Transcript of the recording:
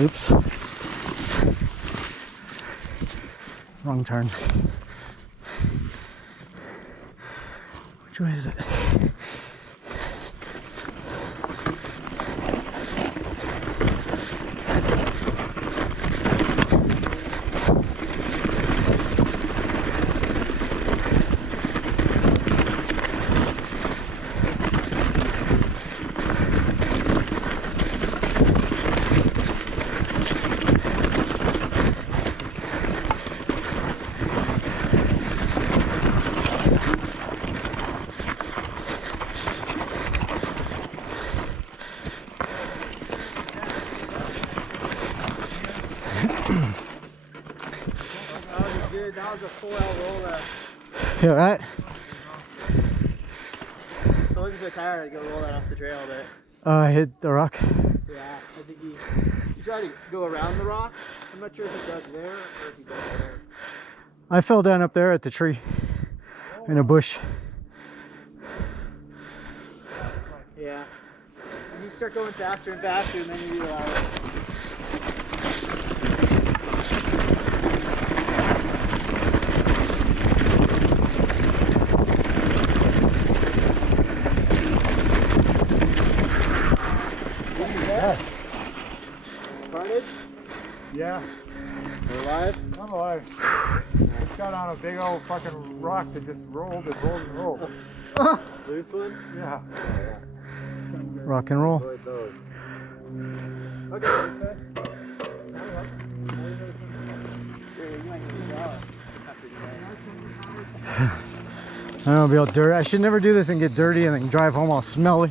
Oops. Wrong turn. Which way is it? That was a 4L roll. You alright? I wasn't so tired, I'd go roll that off the trail, but I hit the rock. yeah, I think he tried to go around the rock. I'm not sure if he dug there or if he dug there. I fell down up there at the tree in a bush. Yeah. And you start going faster and faster, and then you realize. Parted? Yeah, We're alive? I'm alive. Just got on a big old fucking rock that just rolled and rolled and rolled. Loose one? Yeah. Rock and roll. Avoid those. Okay. I don't know, be all dirty. I should never do this and get dirty and then drive home all smelly.